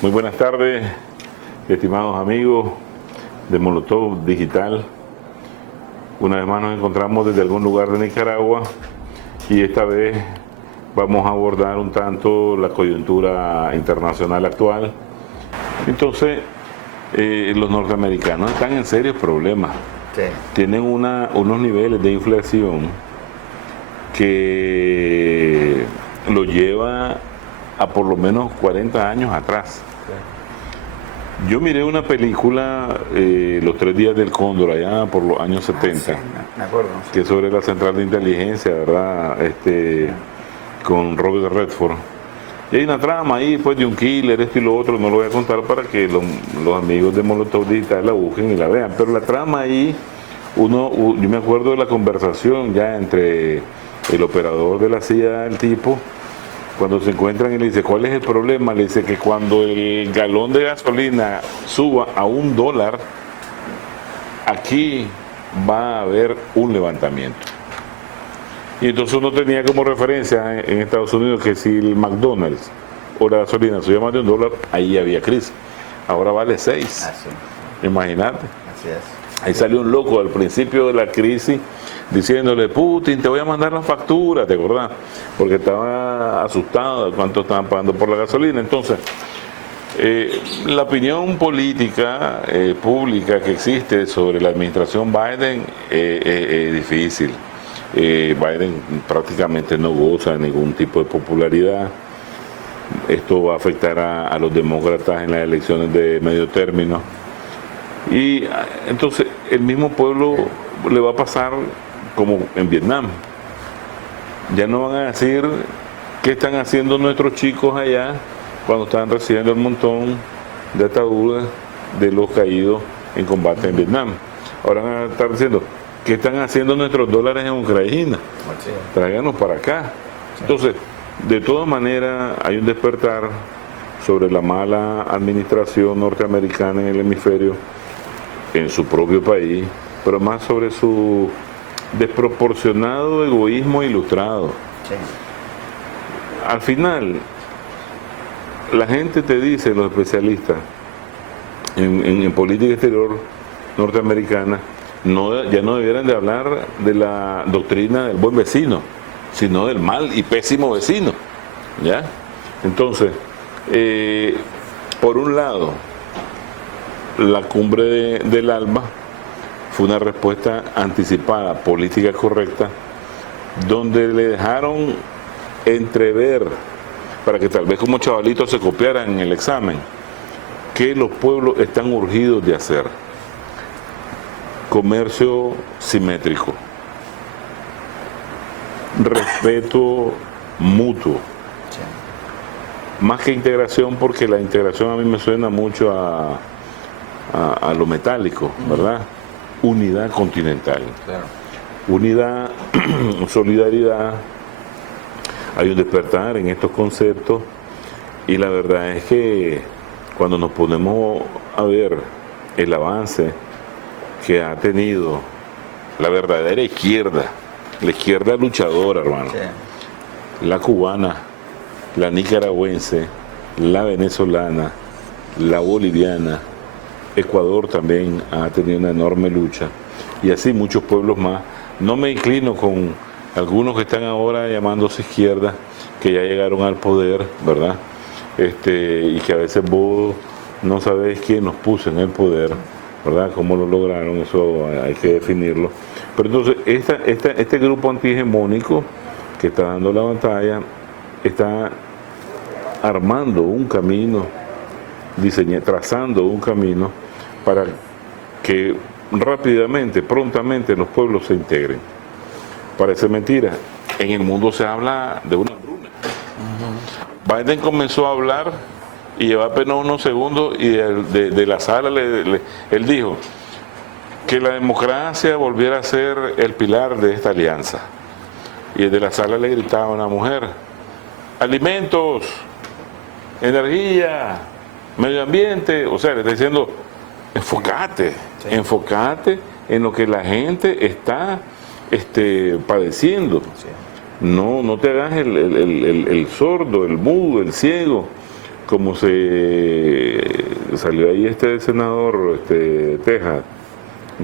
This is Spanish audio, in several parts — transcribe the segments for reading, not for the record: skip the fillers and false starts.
Muy buenas tardes, estimados amigos de Molotov Digital. Una vez más nos encontramos desde algún lugar de Nicaragua y esta vez vamos a abordar un tanto la coyuntura internacional actual. Entonces, los norteamericanos están en serios problemas. Sí. Tienen unos niveles de inflación que lo lleva a por lo menos 40 años atrás. Yo miré una película, Los Tres Días del Cóndor, allá por los años 70, Sí, me acuerdo. Sí. que es sobre la central de inteligencia, ¿verdad? Con Robert Redford. Y hay una trama ahí, pues, de un killer, esto y lo otro, no lo voy a contar para que los amigos de Molotov Digital la busquen y la vean. Pero la trama ahí, yo me acuerdo de la conversación ya entre el operador de la CIA, el tipo, cuando se encuentran y le dice, ¿cuál es el problema? Le dice que cuando el galón de gasolina suba a $1, aquí va a haber un levantamiento. Y entonces uno tenía como referencia en Estados Unidos que si el McDonald's o la gasolina subía más de $1, ahí había crisis. Ahora vale 6. Así, Imagínate. así es. Ahí salió un loco al principio de la crisis diciéndole, Putin, te voy a mandar la factura, ¿te acordás? Porque estaba asustado de cuánto estaban pagando por la gasolina. Entonces, la opinión política pública que existe sobre la administración Biden es difícil. Biden prácticamente no goza de ningún tipo de popularidad. Esto va a afectar a los demócratas en las elecciones de medio término. Y entonces el mismo pueblo le va a pasar como en Vietnam. Ya no van a decir qué están haciendo nuestros chicos allá cuando están recibiendo el montón de ataúdes de los caídos en combate en Vietnam. Ahora van a estar diciendo qué están haciendo nuestros dólares en Ucrania. Así es. Tráiganos para acá. Entonces, de todas maneras, hay un despertar sobre la mala administración norteamericana en el hemisferio, en su propio país, pero más sobre su desproporcionado egoísmo ilustrado. Sí. Al final, la gente te dice, los especialistas en política exterior norteamericana, ya no debieran de hablar de la doctrina del buen vecino, sino del mal y pésimo vecino. ¿Ya? Entonces, por un lado, la cumbre del ALBA fue una respuesta anticipada, política correcta, donde le dejaron entrever, para que tal vez como chavalitos se copiaran en el examen, que los pueblos están urgidos de hacer. Comercio simétrico, respeto mutuo, Sí. más que integración, porque la integración a mí me suena mucho a lo metálico, ¿verdad? Unidad continental, Claro. unidad, solidaridad. Hay un despertar en estos conceptos y la verdad es que cuando nos ponemos a ver el avance que ha tenido la verdadera izquierda, la izquierda luchadora, hermano, Sí. la cubana, la nicaragüense, la venezolana, la boliviana, Ecuador también ha tenido una enorme lucha y así muchos pueblos más. No me inclino con algunos que están ahora llamándose izquierda, que ya llegaron al poder, ¿verdad? Y que a veces vos no sabés quién nos puso en el poder, ¿verdad? Cómo lo lograron, eso hay que definirlo. Pero entonces este grupo antihegemónico que está dando la batalla está armando un camino, trazando un camino para que rápidamente, prontamente los pueblos se integren. Parece mentira, en el mundo se habla de una hambruna. Biden comenzó a hablar y lleva apenas unos segundos y de la sala él dijo que la democracia volviera a ser el pilar de esta alianza. Y desde la sala le gritaba a una mujer, alimentos, energía, medio ambiente, o sea, le está diciendo, enfócate, Sí. enfócate en lo que la gente está padeciendo. Sí. No te hagas el sordo, el mudo, el ciego. como se salió ahí este senador de Texas,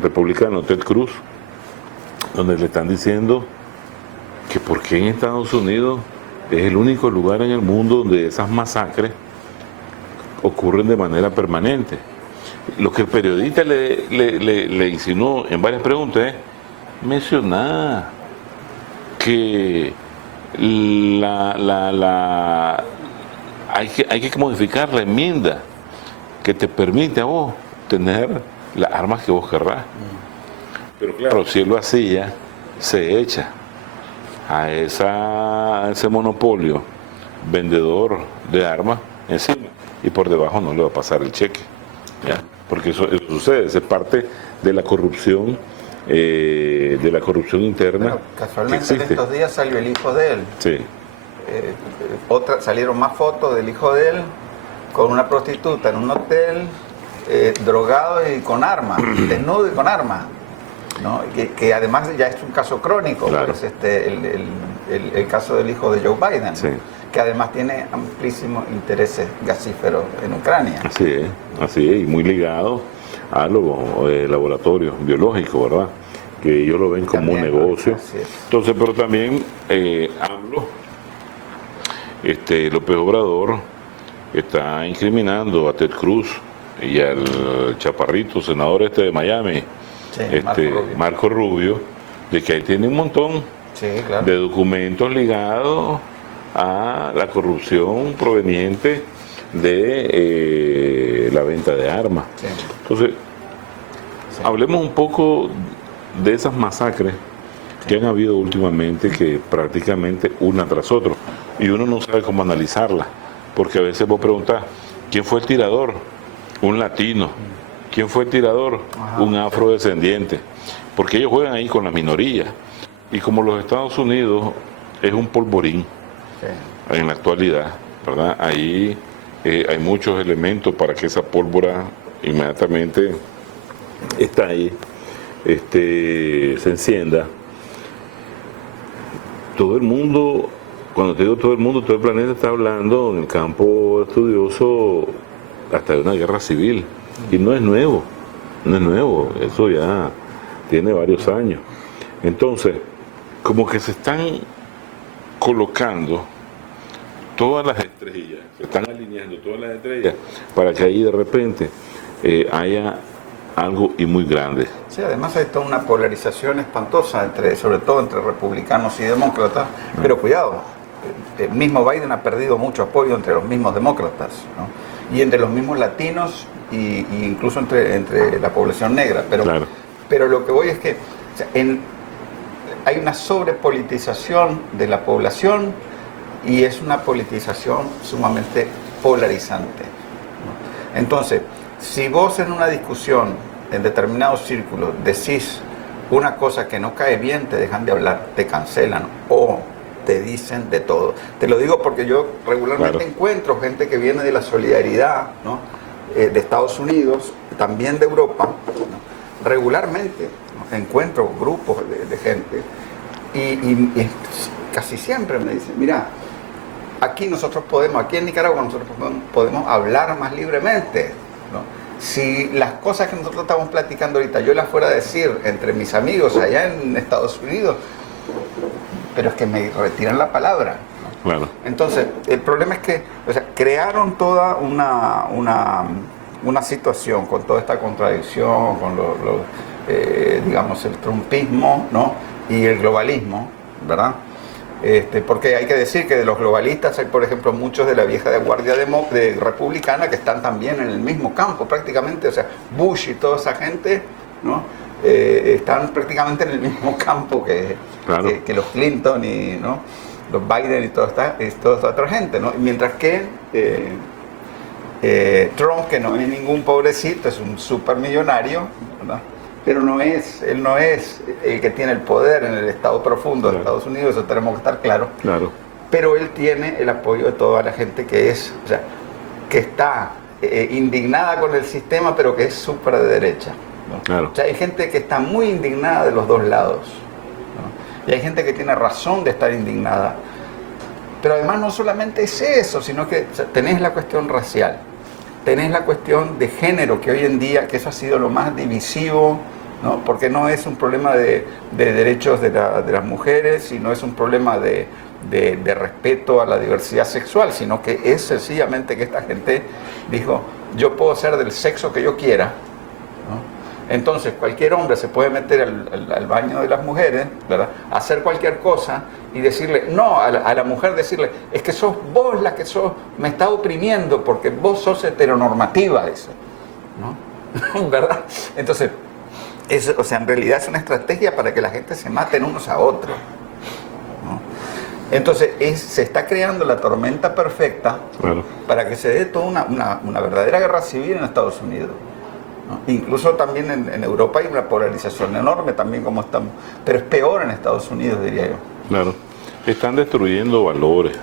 republicano, Ted Cruz, donde le están diciendo que por qué en Estados Unidos es el único lugar en el mundo donde esas masacres ocurren de manera permanente. Lo que el periodista le insinuó en varias preguntas es mencionar que hay que modificar la enmienda que te permite a vos tener las armas que vos querrás. Pero claro, si él lo hacía, se echa a ese monopolio vendedor de armas encima y por debajo no le va a pasar el cheque, ¿ya? Porque eso sucede, es parte de la corrupción interna. Bueno, casualmente que en existe. estos días salió el hijo de él. Sí, Salieron más fotos del hijo de él con una prostituta en un hotel, drogado y con armas, desnudo y con armas, ¿no? Que además ya es un caso crónico, claro. pues, el caso del hijo de Joe Biden, Sí. que además tiene amplísimos intereses gasíferos en Ucrania. así es, y muy ligado a los laboratorios biológicos, ¿verdad? Que ellos lo ven como También, un negocio. así es. Entonces, pero también AMLO, López Obrador, está incriminando a Ted Cruz y al chaparrito, senador de Miami, Sí, Marco Rubio, de que ahí tiene un montón Sí, claro. de documentos ligados a la corrupción proveniente de la venta de armas. Sí. Entonces, hablemos un poco de esas masacres que han habido últimamente, que prácticamente una tras otra, y uno no sabe cómo analizarla, porque a veces vos preguntás, ¿quién fue el tirador? Un latino. ¿Quién fue el tirador? Un afrodescendiente. Porque ellos juegan ahí con la minoría. Y como los Estados Unidos es un polvorín Sí. en la actualidad, ¿verdad? Ahí hay muchos elementos para que esa pólvora inmediatamente está ahí, se encienda. Todo el mundo, cuando te digo todo el mundo, todo el planeta está hablando en el campo estudioso hasta de una guerra civil. Y no es nuevo, eso ya tiene varios años. Entonces, como que se están colocando todas las estrellas, se están alineando todas las estrellas para que ahí de repente haya algo y muy grande. Sí, además hay toda una polarización espantosa, sobre todo entre republicanos y demócratas, pero cuidado, el mismo Biden ha perdido mucho apoyo entre los mismos demócratas, ¿no? Y entre los mismos latinos y incluso entre la población negra, Claro. pero lo que voy es que o sea, hay una sobrepolitización de la población y es una politización sumamente polarizante, ¿no? Entonces, si vos en una discusión, en determinados círculos, decís una cosa que no cae bien, te dejan de hablar, te cancelan o te dicen de todo. Te lo digo porque yo regularmente encuentro gente que viene de la solidaridad, ¿no? De Estados Unidos, también de Europa, ¿no? Regularmente, ¿no? Encuentro grupos de gente y casi siempre me dicen, mira, aquí en Nicaragua nosotros podemos hablar más libremente, ¿no? Si las cosas que nosotros estamos platicando ahorita yo las fuera a decir entre mis amigos allá en Estados Unidos, pero es que me retiran la palabra, ¿no? Claro. Entonces, el problema es que, o sea, crearon toda una situación con toda esta contradicción, con digamos, el trumpismo, ¿no? Y el globalismo, ¿verdad? Porque hay que decir que de los globalistas hay, por ejemplo, muchos de la vieja guardia republicana que están también en el mismo campo prácticamente, o sea, Bush y toda esa gente, ¿no? Están prácticamente en el mismo campo que los Clinton y, ¿no? Los Biden y toda esta otra gente, ¿no? Mientras que Trump, que no es ningún pobrecito, es un supermillonario, ¿verdad? Pero él no es el que tiene el poder en el estado profundo de Estados Unidos, eso tenemos que estar claros. Claro. Pero él tiene el apoyo de toda la gente que está indignada con el sistema, pero que es súper de derecha, ¿no? Claro. O sea, hay gente que está muy indignada de los dos lados, ¿no? Y hay gente que tiene razón de estar indignada, Pero además no solamente es eso, sino que tenés la cuestión racial, tenés la cuestión de género, que hoy en día, que eso ha sido lo más divisivo, ¿no? Porque no es un problema de derechos de las mujeres, sino es un problema de respeto a la diversidad sexual, sino que es sencillamente que esta gente dijo, yo puedo ser del sexo que yo quiera, ¿no? Entonces cualquier hombre se puede meter al baño de las mujeres, ¿verdad? Hacer cualquier cosa y decirle, no, a la mujer decirle, es que sos vos la que me está oprimiendo porque vos sos heteronormativa, eso, ¿no? ¿Verdad? Entonces, o sea, en realidad es una estrategia para que la gente se maten unos a otros, ¿no? Entonces se está creando la tormenta perfecta, claro, para que se dé toda una verdadera guerra civil en Estados Unidos, ¿no? Incluso también en Europa hay una polarización enorme también como estamos, pero es peor en Estados Unidos, diría yo. Claro, están destruyendo valores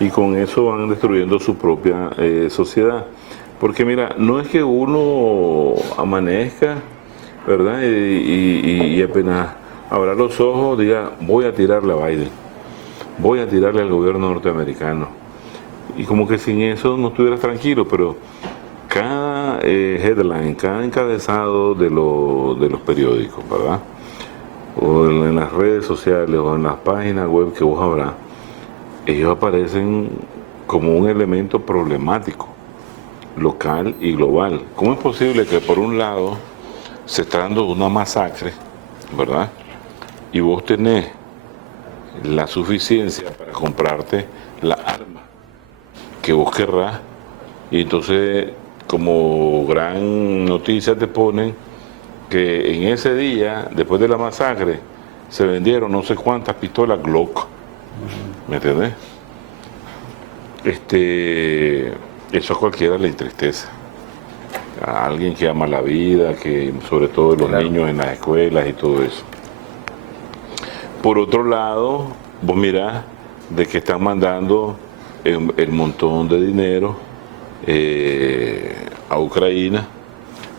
y con eso van destruyendo su propia sociedad. Porque mira, no es que uno amanezca, ¿verdad? Y apenas abra los ojos diga, voy a tirarle a Biden, voy a tirarle al gobierno norteamericano. Y como que sin eso no estuvieras tranquilo, pero cada headline, cada encabezado de los periódicos, ¿verdad? O en las redes sociales o en las páginas web que vos habrás, ellos aparecen como un elemento problemático, local y global. ¿Cómo es posible que por un lado se está dando una masacre, ¿verdad? Y vos tenés la suficiencia para comprarte la arma que vos querrás, y entonces como gran noticia te ponen que en ese día, después de la masacre, se vendieron no sé cuántas pistolas Glock, ¿me entendés? Eso a cualquiera le entristece. A alguien que ama la vida, que sobre todo los niños en las escuelas y todo eso. Por otro lado, vos mirás de que están mandando el montón de dinero a Ucrania,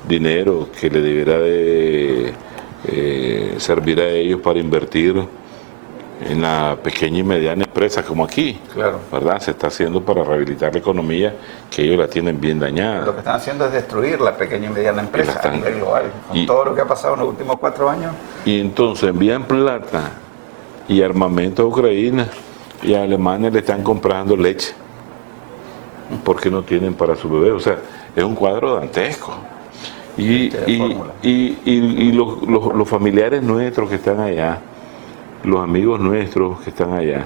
dinero que le deberá de servir a ellos para invertir en la pequeña y mediana empresa, como aquí, claro, ¿verdad? Se está haciendo para rehabilitar la economía, que ellos la tienen bien dañada. Lo que están haciendo es destruir la pequeña y mediana empresa a nivel global, con todo lo que ha pasado en los últimos 4 años. Y entonces envían plata y armamento a Ucrania, y a Alemania le están comprando leche porque no tienen para su bebé. O sea, es un cuadro dantesco. Y los familiares nuestros que están allá, los amigos nuestros que están allá,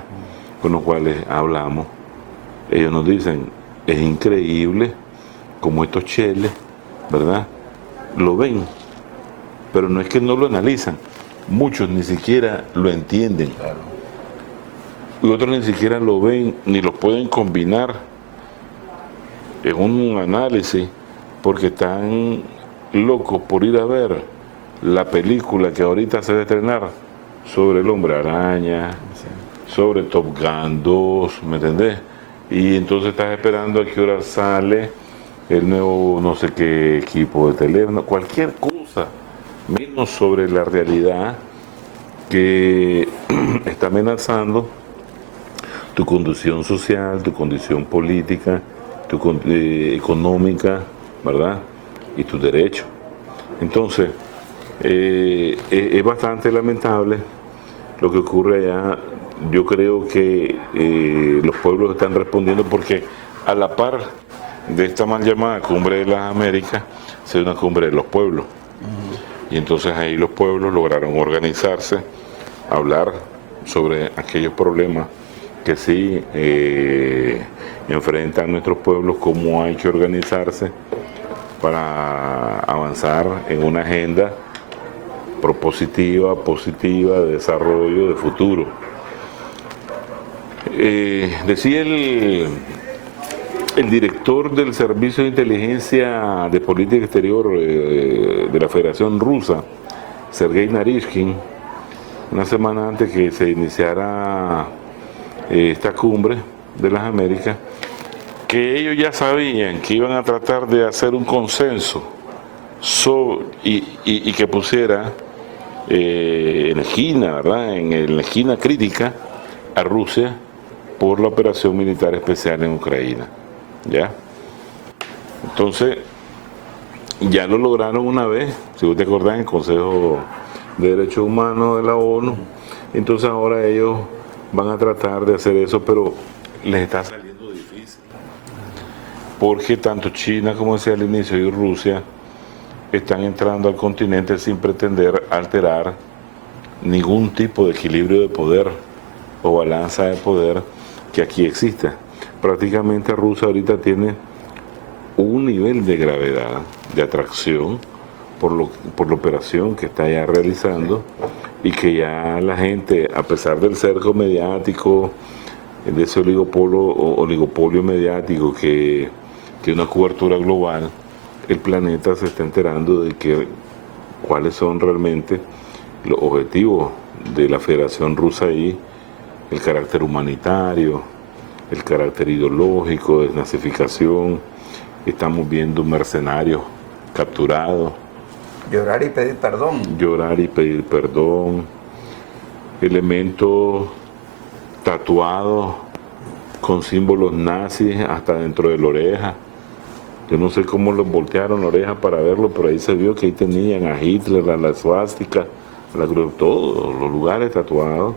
con los cuales hablamos, ellos nos dicen, es increíble como estos cheles, ¿verdad? Lo ven, pero no es que no lo analizan, muchos ni siquiera lo entienden. Claro. Y otros ni siquiera lo ven, ni lo pueden combinar en un análisis, porque están locos por ir a ver la película que ahorita se va a estrenar sobre el Hombre Araña, sí, sobre Top Gun 2, ¿me entendés? Y entonces estás esperando a qué hora sale el nuevo no sé qué equipo de teléfono, cualquier cosa, menos sobre la realidad que está amenazando tu condición social, tu condición política, tu económica, ¿verdad? Y tus derechos. Entonces, es bastante lamentable lo que ocurre allá. Yo creo que los pueblos están respondiendo, porque a la par de esta mal llamada Cumbre de las Américas, se dio una cumbre de los pueblos. Y entonces ahí los pueblos lograron organizarse, hablar sobre aquellos problemas que sí enfrentan nuestros pueblos, cómo hay que organizarse para avanzar en una agenda propositiva, positiva, de desarrollo, de futuro. Decía el director del Servicio de Inteligencia de Política Exterior de la Federación Rusa, Sergei Narishkin, una semana antes que se iniciara esta cumbre de las Américas, que ellos ya sabían que iban a tratar de hacer un consenso y que pusiera en la esquina, ¿verdad? En la esquina crítica a Rusia por la operación militar especial en Ucrania. ¿Ya? Entonces, ya lo lograron una vez, si usted te acordás, en el Consejo de Derechos Humanos de la ONU. Entonces ahora ellos van a tratar de hacer eso, pero les está saliendo difícil. Porque tanto China, como decía al inicio, y Rusia están entrando al continente sin pretender alterar ningún tipo de equilibrio de poder o balanza de poder que aquí existe. Prácticamente Rusia ahorita tiene un nivel de gravedad, de atracción por la operación que está ya realizando, y que ya la gente, a pesar del cerco mediático, de ese oligopolio mediático que tiene una cobertura global, el planeta se está enterando de cuáles son realmente los objetivos de la Federación Rusa ahí, el carácter humanitario, el carácter ideológico, desnazificación. Estamos viendo mercenarios capturados. Llorar y pedir perdón. Llorar y pedir perdón. Elementos tatuados con símbolos nazis hasta dentro de la oreja. Yo no sé cómo los voltearon la oreja para verlo, pero ahí se vio que ahí tenían a Hitler, a la suástica, a la cruz, todos los lugares tatuados.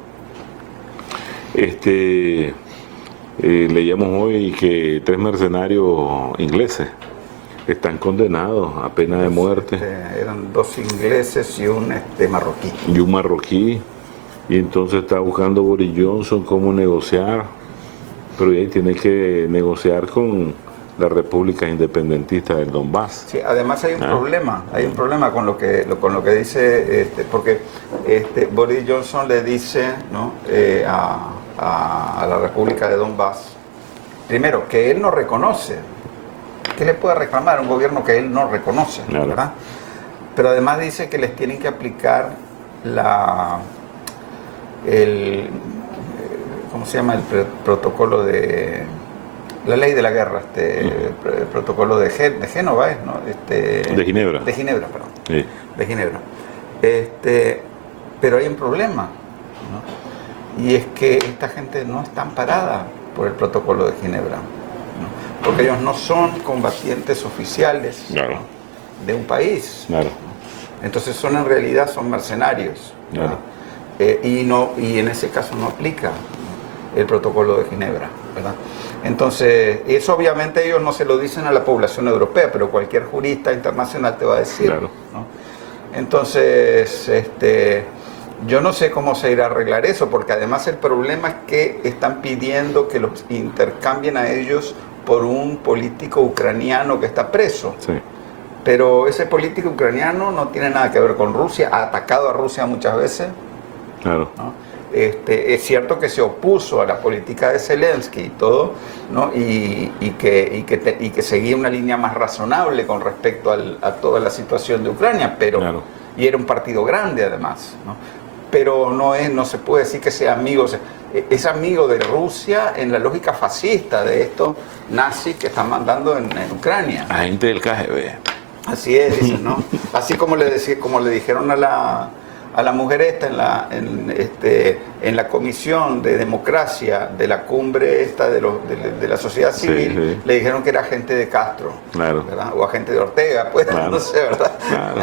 Leíamos hoy que 3 mercenarios ingleses están condenados a pena de muerte. Eran 2 ingleses y un marroquí. Y un marroquí. Y entonces está buscando Boris Johnson cómo negociar. Pero ahí tiene que negociar con las repúblicas independentistas del Donbass. Sí, además hay un problema con lo que dice, porque Boris Johnson le dice, ¿no?, a la República de Donbass, primero, que él no reconoce. ¿Qué le puede reclamar a un gobierno que él no reconoce? Claro. ¿Verdad? Pero además dice que les tienen que aplicar ¿cómo se llama? El protocolo de la ley de la guerra, el protocolo de Génova, ¿no? De Ginebra. De Ginebra, perdón. Sí. De Ginebra. Pero hay un problema, ¿no? Y es que esta gente no está amparada por el protocolo de Ginebra, ¿no? Porque ellos no son combatientes oficiales, Claro. ¿no?, de un país. Claro. Entonces en realidad son mercenarios. Claro. Y en ese caso no aplica, ¿no?, el protocolo de Ginebra, ¿verdad? Entonces, eso obviamente ellos no se lo dicen a la población europea, pero cualquier jurista internacional te va a decir, Claro. ¿no? Entonces, yo no sé cómo se irá a arreglar eso, porque además el problema es que están pidiendo que los intercambien a ellos por un político ucraniano que está preso. Sí. Pero ese político ucraniano no tiene nada que ver con Rusia, ha atacado a Rusia muchas veces, Claro. ¿no? Es cierto que se opuso a la política de Zelensky y todo, ¿no? y que seguía una línea más razonable con respecto a toda la situación de Ucrania, pero Claro. y era un partido grande además, ¿no? Pero no se puede decir que sea amigo, es amigo de Rusia en la lógica fascista de estos nazis que están mandando en Ucrania. Agente del KGB. Así es, dicen, ¿no? Así como le dijeron a la mujer esta en la comisión de democracia de la cumbre esta de la sociedad civil, Sí. le dijeron que era agente de Castro, Claro. ¿verdad? O agente de Ortega, pues, Claro. no sé, ¿verdad? Claro.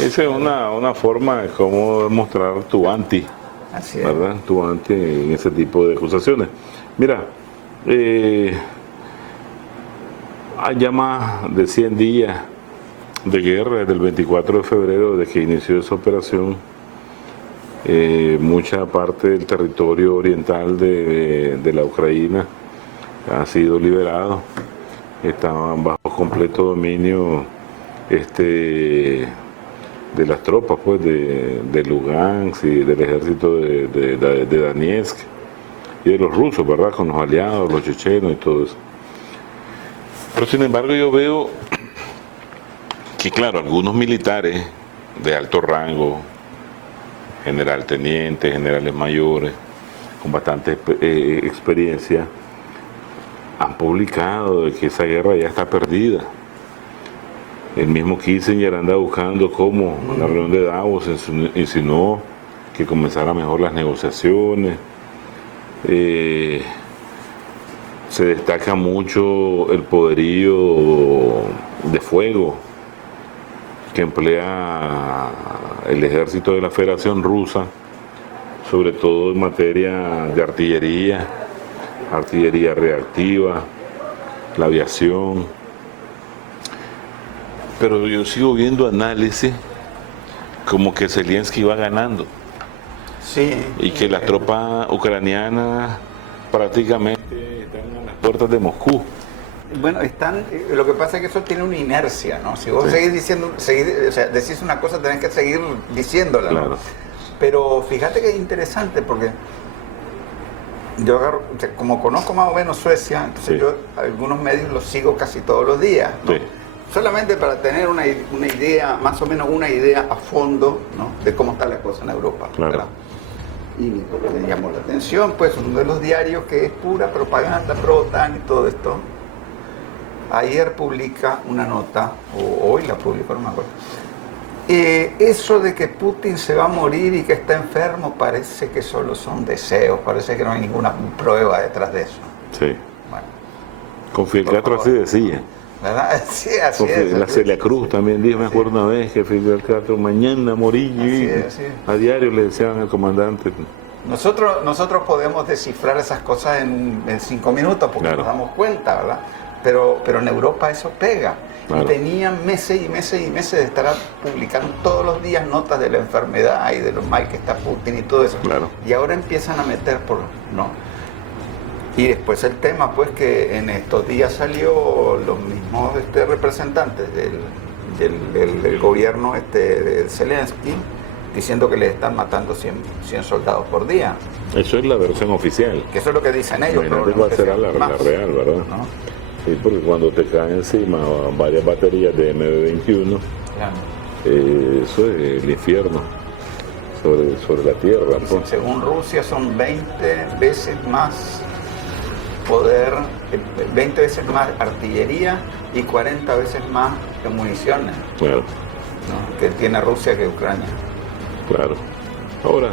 Esa es una forma de cómo demostrar tu anti, Así es. ¿verdad? Tu anti en ese tipo de acusaciones. Mira, hay ya más de 100 días de guerra desde el 24 de febrero, de que inició esa operación. Mucha parte del territorio oriental de la Ucrania ha sido liberado. Estaban bajo completo dominio de las tropas, pues, de Lugansk y del ejército de Donetsk y de los rusos, ¿verdad? Con los aliados, los chechenos y todo eso. Pero sin embargo yo veo que, claro, algunos militares de alto rango, general teniente, generales mayores, con bastante experiencia, han publicado de que esa guerra ya está perdida. El mismo Kissinger anda buscando cómo, en la reunión de Davos, insinuó que comenzaran mejor las negociaciones. se destaca mucho el poderío de fuego que emplea el ejército de la Federación Rusa, sobre todo en materia de artillería reactiva, la aviación. Pero yo sigo viendo análisis como que Zelensky va ganando. Sí. Y que las tropas ucranianas prácticamente están a las puertas de Moscú. Bueno, lo que pasa es que eso tiene una inercia, ¿no? Si vos seguís diciendo, o sea, decís una cosa, tenés que seguir diciéndola, ¿no? Claro. Pero fíjate que es interesante porque yo agarro, o sea, como conozco más o menos Suecia, entonces yo algunos medios los sigo casi todos los días, ¿no? Solamente para tener una idea, más o menos una idea a fondo, ¿no? De cómo está la cosa en Europa, ¿verdad? Y me llamó la atención, pues uno de los diarios que es pura propaganda pro-OTAN y todo esto, ayer publica una nota, o hoy la publicó, no me acuerdo. Eso de que Putin se va a morir y que está enfermo parece que solo son deseos, parece que no hay ninguna prueba detrás de eso. Sí. Bueno, con Fidel Castro así decía. ¿Verdad? Sí, así es. La Celia Cruz también dijo, me acuerdo una vez que Fidel Castro mañana moría. A diario le decían al comandante. Nosotros podemos descifrar esas cosas en 5 minutos porque nos damos cuenta, ¿verdad? Pero en Europa eso pega. Claro. Y tenían meses y meses y meses de estar publicando todos los días notas de la enfermedad y de lo mal que está Putin y todo eso. Claro. Y ahora empiezan a meter ¿no? Y después el tema, pues, que en estos días salió los mismos representantes del gobierno de Zelensky diciendo que le están matando 100 soldados por día. Eso es la versión oficial. Que eso es lo que dicen ellos. Pero no será la real, ¿verdad? ¿No? Sí, porque cuando te caen encima varias baterías de MB-21, eso es el infierno sobre la tierra. Sí, según Rusia son 20 veces más poder, 20 veces más artillería y 40 veces más de municiones, claro, ¿no? Que tiene Rusia que Ucrania. Claro. Ahora,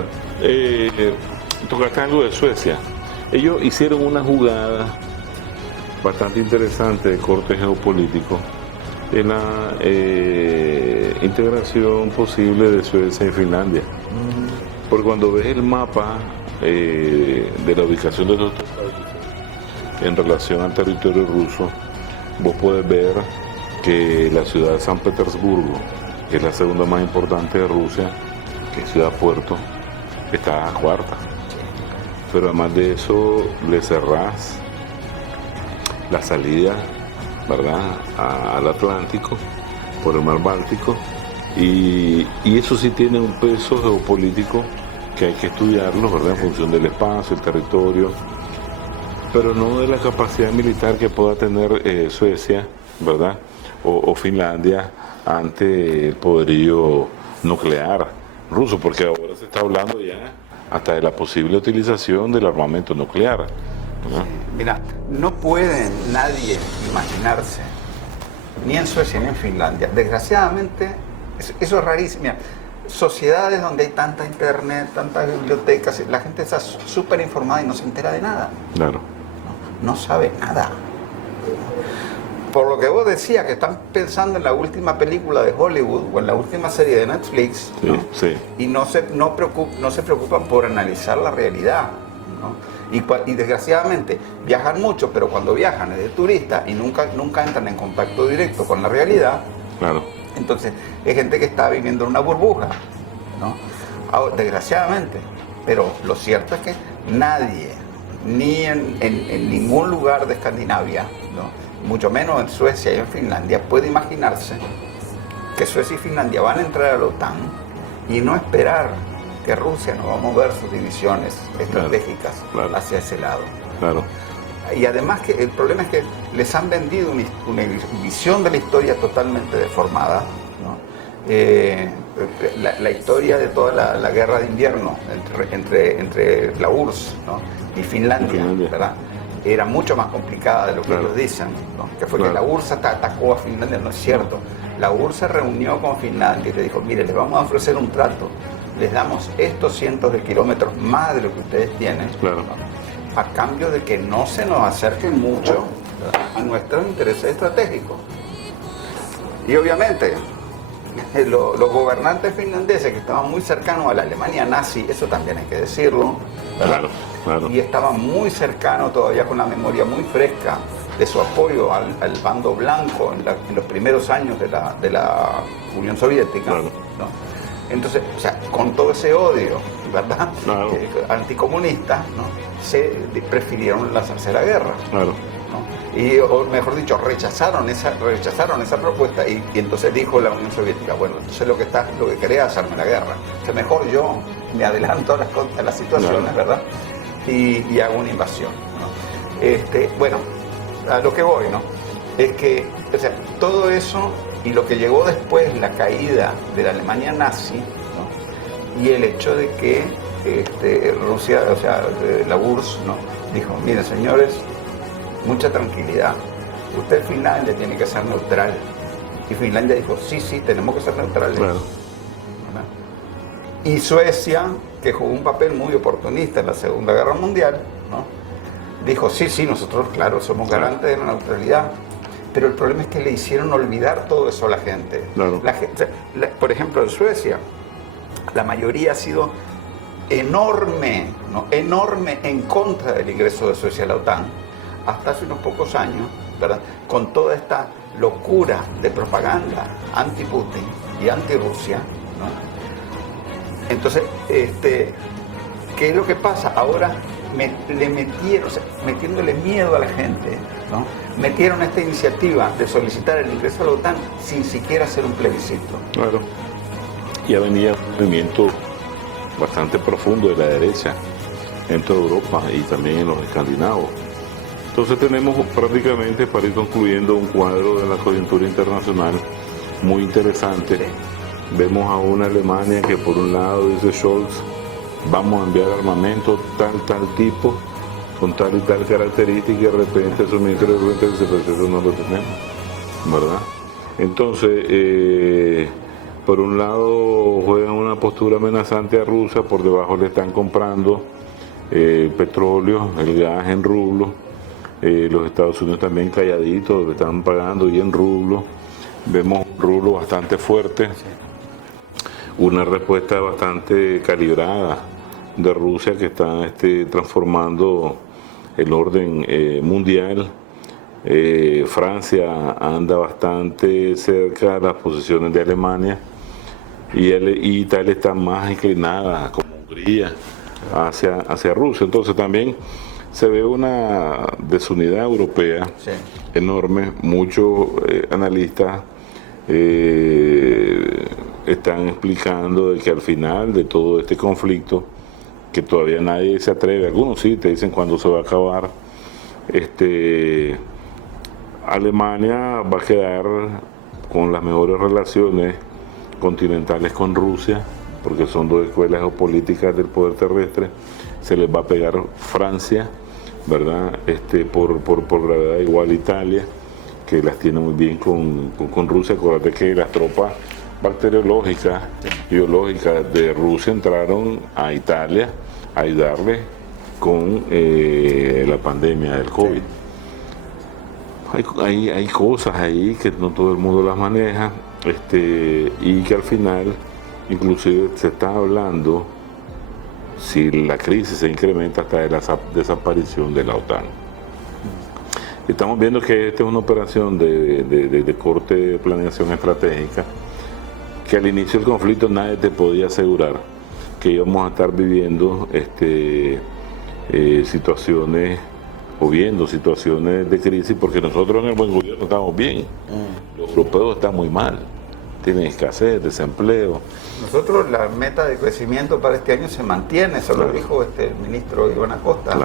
tocaste algo de Suecia. Ellos hicieron una jugada bastante interesante de corte geopolítico en la integración posible de Suecia y Finlandia. Porque cuando ves el mapa de la ubicación de los dos países en relación al territorio ruso, vos puedes ver que la ciudad de San Petersburgo, que es la segunda más importante de Rusia, que es ciudad puerto, está a cuarta. Pero además de eso, le cerrás la salida, ¿verdad?, al Atlántico por el mar Báltico, y eso sí tiene un peso geopolítico que hay que estudiarlo, ¿verdad?, en función del espacio, el territorio, pero no de la capacidad militar que pueda tener Suecia, ¿verdad?, o Finlandia ante el poderío nuclear ruso, porque ahora se está hablando ya hasta de la posible utilización del armamento nuclear, ¿no? Mira, no puede nadie imaginarse, ni en Suecia ni en Finlandia, desgraciadamente, eso es rarísimo. Mira, sociedades donde hay tanta internet, tantas bibliotecas, la gente está súper informada y no se entera de nada. Claro. No sabe nada. Por lo que vos decías, que están pensando en la última película de Hollywood o en la última serie de Netflix, sí, ¿no? Sí. Y no se preocupan por analizar la realidad, ¿no? Y desgraciadamente viajan mucho, pero cuando viajan es de turista y nunca entran en contacto directo con la realidad. Claro. Entonces es gente que está viviendo en una burbuja, ¿no? Ahora, desgraciadamente. Pero lo cierto es que nadie, ni en ningún lugar de Escandinavia, ¿no?, mucho menos en Suecia y en Finlandia, puede imaginarse que Suecia y Finlandia van a entrar a la OTAN y no esperar que Rusia no va a mover sus divisiones estratégicas, claro, hacia ese lado. Claro. Y además que el problema es que les han vendido una visión de la historia totalmente deformada, ¿no? La historia de toda la guerra de invierno entre la URSS, ¿no?, y Finlandia, ¿verdad?, era mucho más complicada de lo que ellos dicen, ¿no? Que fue que la URSS atacó a Finlandia. No es cierto. La URSS se reunió con Finlandia y le dijo, mire, les vamos a ofrecer un trato, les damos estos cientos de kilómetros más de lo que ustedes tienen, ¿no?, a cambio de que no se nos acerquen mucho a nuestros intereses estratégicos. Y obviamente, los gobernantes finlandeses que estaban muy cercanos a la Alemania nazi, eso también hay que decirlo, ¿verdad? Claro. Y estaban muy cercanos, todavía con la memoria muy fresca, de su apoyo al bando blanco en los primeros años de la Unión Soviética, Claro. ¿no? Entonces, o sea, con todo ese odio, ¿verdad? Claro. Anticomunista, ¿no? Se prefirieron lanzarse a la guerra. Claro. ¿No? Y, o mejor dicho, rechazaron esa propuesta y entonces dijo la Unión Soviética, bueno, entonces lo que querés es hacerme la guerra. O sea, mejor yo me adelanto a las situaciones, Claro. ¿verdad? Y hago una invasión, ¿no? Bueno, a lo que voy, ¿no? Es que, o sea, todo eso y lo que llegó después, la caída de la Alemania nazi, ¿no? Y el hecho de que Rusia, o sea, la URSS, ¿no? Dijo, miren señores, mucha tranquilidad, usted Finlandia tiene que ser neutral. Y Finlandia dijo, sí, tenemos que ser neutrales. Claro. ¿Verdad? Y Suecia, que jugó un papel muy oportunista en la Segunda Guerra Mundial, ¿no? Dijo, sí, nosotros, claro, somos garantes de la neutralidad. Pero el problema es que le hicieron olvidar todo eso a la gente. Claro. Por ejemplo, en Suecia, la mayoría ha sido enorme, ¿no? Enorme en contra del ingreso de Suecia a la OTAN, hasta hace unos pocos años, ¿verdad? Con toda esta locura de propaganda anti-Putin y anti-Rusia, ¿no? Entonces, ¿qué es lo que pasa? Ahora le metieron, o sea, metiéndole miedo a la gente, ¿no? Metieron esta iniciativa de solicitar el ingreso a la OTAN sin siquiera hacer un plebiscito. Claro. Ya venía un movimiento bastante profundo de la derecha en toda Europa y también en los escandinavos. Entonces tenemos prácticamente, para ir concluyendo, un cuadro de la coyuntura internacional muy interesante. Sí. Vemos a una Alemania que por un lado dice Scholz, vamos a enviar armamento tal tipo, con tal y tal característica, y de repente su ministro de Defensa dice, pues eso no lo tenemos, ¿verdad? Entonces, por un lado juegan una postura amenazante a Rusia, por debajo le están comprando petróleo, el gas en rublos, los Estados Unidos también calladitos, le están pagando y en rublos, vemos un rublo bastante fuerte, una respuesta bastante calibrada de Rusia que está transformando el orden mundial. Francia anda bastante cerca de las posiciones de Alemania y Italia está más inclinada, como Hungría, hacia Rusia. Entonces también se ve una desunidad europea enorme. Muchos analistas están explicando de que al final de todo este conflicto, que todavía nadie se atreve, algunos sí te dicen cuándo se va a acabar, Alemania va a quedar con las mejores relaciones continentales con Rusia, porque son dos escuelas geopolíticas del poder terrestre. Se les va a pegar Francia, ¿verdad? Por gravedad igual Italia, que las tiene muy bien con Rusia. Acuérdate que las tropas bacteriológicas, biológicas de Rusia entraron a Italia a ayudarle con la pandemia del COVID. Hay cosas ahí que no todo el mundo las maneja, y que al final inclusive se está hablando, si la crisis se incrementa, hasta de la desaparición de la OTAN. Estamos viendo que esta es una operación de corte de planeación estratégica, que al inicio del conflicto nadie te podía asegurar que íbamos a estar viviendo situaciones o viendo situaciones de crisis, porque nosotros en el buen gobierno estamos bien, los europeos están muy mal, tienen escasez, desempleo. Nosotros la meta de crecimiento para este año se mantiene, eso lo dijo el ministro Iván Acosta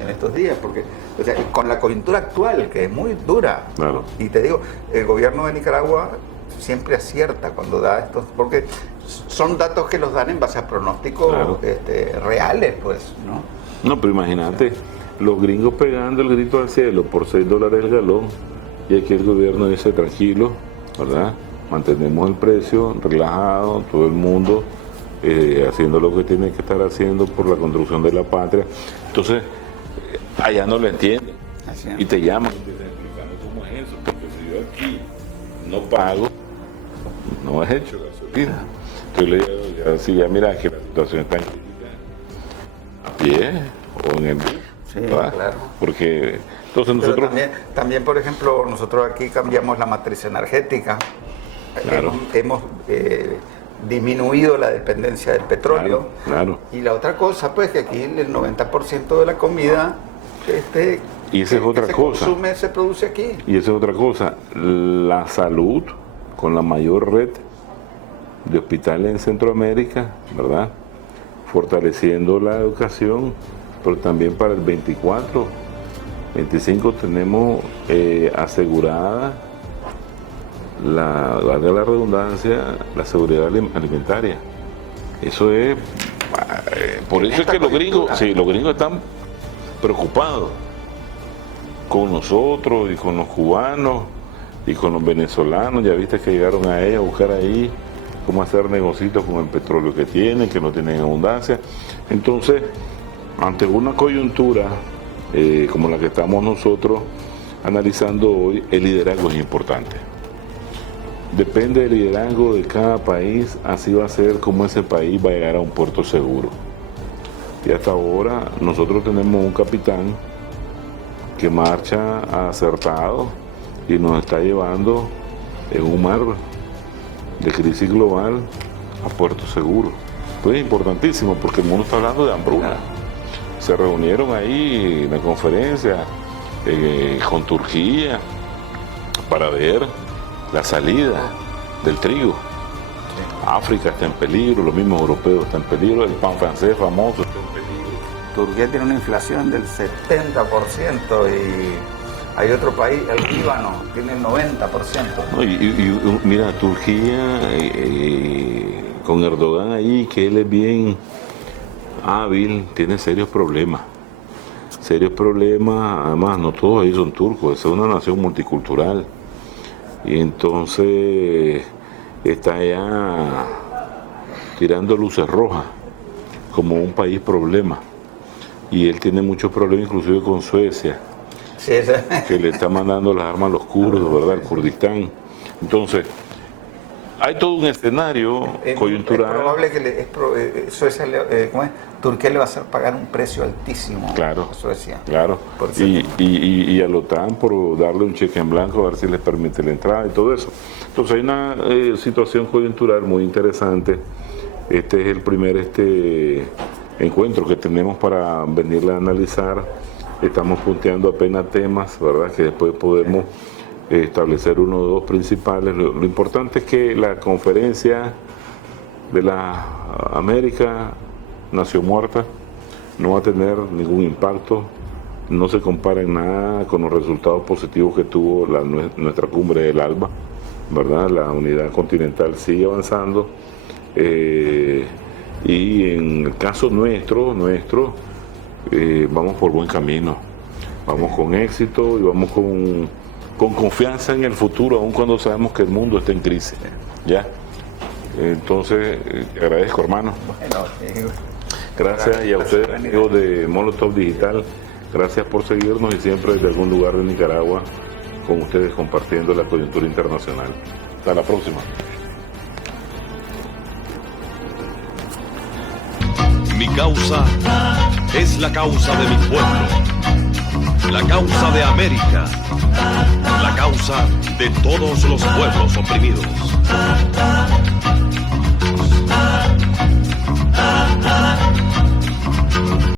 en estos días, porque o sea, con la coyuntura actual, que es muy dura, y te digo, el gobierno de Nicaragua siempre acierta cuando da estos, porque son datos que los dan en base a pronósticos reales, pues, ¿no? No, pero imagínate, los gringos pegando el grito al cielo por $6 el galón, y aquí el gobierno dice tranquilo, ¿verdad? Mantenemos el precio relajado, todo el mundo haciendo lo que tiene que estar haciendo por la construcción de la patria. Entonces, allá no lo entienden. Así es. Y te llaman y te dicen, explícame cómo es eso, porque si yo aquí no pago, no es hecho gasolina. Entonces le digo, ya, si ya mira que la situación está crítica, a pie o en el bus. Sí, ¿verdad? claro. Porque entonces Pero nosotros... también, por ejemplo, nosotros aquí cambiamos la matriz energética. Claro. Hemos disminuido la dependencia del petróleo. Claro. Y la otra cosa, pues, que aquí el 90% de la comida y esa es otra cosa. Se produce aquí. Y esa es otra cosa. La salud, con la mayor red de hospitales en Centroamérica, ¿verdad? Fortaleciendo la educación, pero también para el 24, 25 tenemos asegurada valga la redundancia, la seguridad alimentaria. Eso es, por eso es que los gringos están preocupados con nosotros y con los cubanos y con los venezolanos. Ya viste que llegaron a ellos a buscar ahí cómo hacer negocios con el petróleo que tienen, que no tienen abundancia. Entonces, ante una coyuntura como la que estamos nosotros analizando hoy, el liderazgo es importante. Depende del liderazgo de cada país, así va a ser como ese país va a llegar a un puerto seguro. Y hasta ahora nosotros tenemos un capitán que marcha acertado y nos está llevando en un mar de crisis global a puerto seguro. Esto es importantísimo porque el mundo está hablando de hambruna. Se reunieron ahí en la conferencia con Turquía para ver la salida del trigo. África está en peligro, los mismos europeos están en peligro, el pan francés famoso está en peligro. Turquía tiene una inflación del 70% y hay otro país, el Líbano, tiene el 90%. No, y mira, Turquía con Erdogan ahí, que él es bien hábil, tiene serios problemas. Además no todos ahí son turcos, es una nación multicultural. Y entonces está allá tirando luces rojas como un país problema. Y él tiene muchos problemas inclusive con Suecia, sí, que le está mandando las armas a los kurdos, ¿verdad? El Kurdistán. Entonces, hay todo un escenario coyuntural. Es probable que Suecia, Turquía le va a hacer pagar un precio altísimo claro, a Suecia. Claro, y a la OTAN por darle un cheque en blanco a ver si les permite la entrada y todo eso. Entonces hay una situación coyuntural muy interesante. Este es el primer encuentro que tenemos para venirle a analizar. Estamos punteando apenas temas, ¿verdad? Que después podemos establecer uno o dos principales. Lo importante es que la conferencia de la América nació muerta, no va a tener ningún impacto, no se compara en nada con los resultados positivos que tuvo nuestra cumbre del ALBA, ¿verdad? La unidad continental sigue avanzando y en el caso nuestro vamos por buen camino, vamos con éxito y vamos con confianza en el futuro, aun cuando sabemos que el mundo está en crisis, ¿ya? Entonces, agradezco, hermano. Bueno, gracias, y a ustedes, amigos de Molotov Digital, gracias por seguirnos y siempre desde algún lugar de Nicaragua con ustedes compartiendo la coyuntura internacional. Hasta la próxima. Mi causa es la causa de mi pueblo, la causa de América, la causa de todos los pueblos oprimidos.